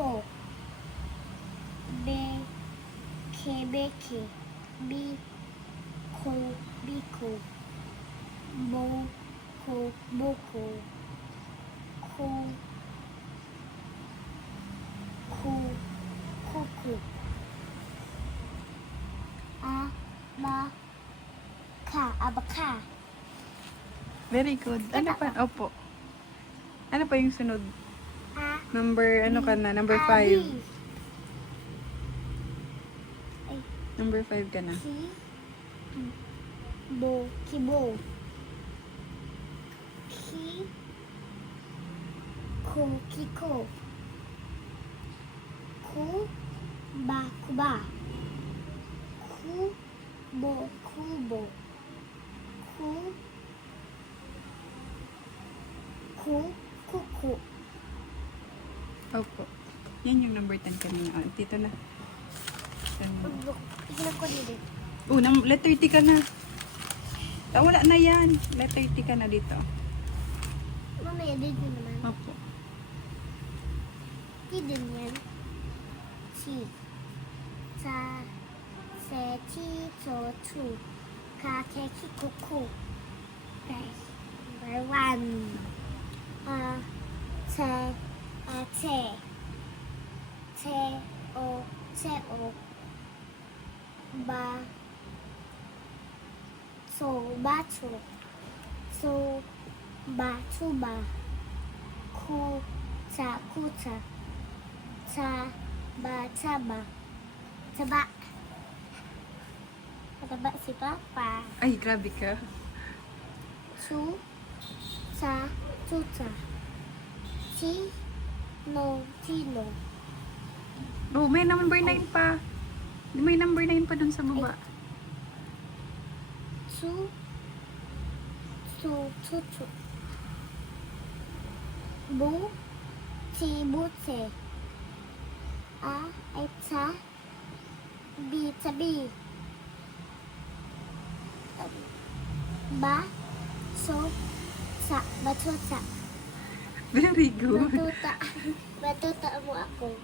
ko. Be, beke. Biko. Boko. Kuku. Abaka. Very good. Ano pa? Opo. Ano pa yung sunod? Number, ano ka na? Number 5. Ay, Number 5 ka na. kibo. Kiko. Kuba. Kubo. Kuku. Opo. Yan yung number 10 kanina. Oh, dito na. Tignan ko dito. Letter T ka na. Wala na yan. Letter T ka na dito. Mamaya dito naman. Opo. Dito yan. Chi, cho, chu. Ka, ke, ki, kuku. Okay. Number 1. Teo. Bacho. Tuba. Kucha. Taba. Mataba si Papa. Ay, grabe ka. Tucha. Tino. Oh, may number 9 pa. May number 9 pa dun sa baba. Tutu. Bute. Tabi. Batuta. Very good. Batuta mo ako.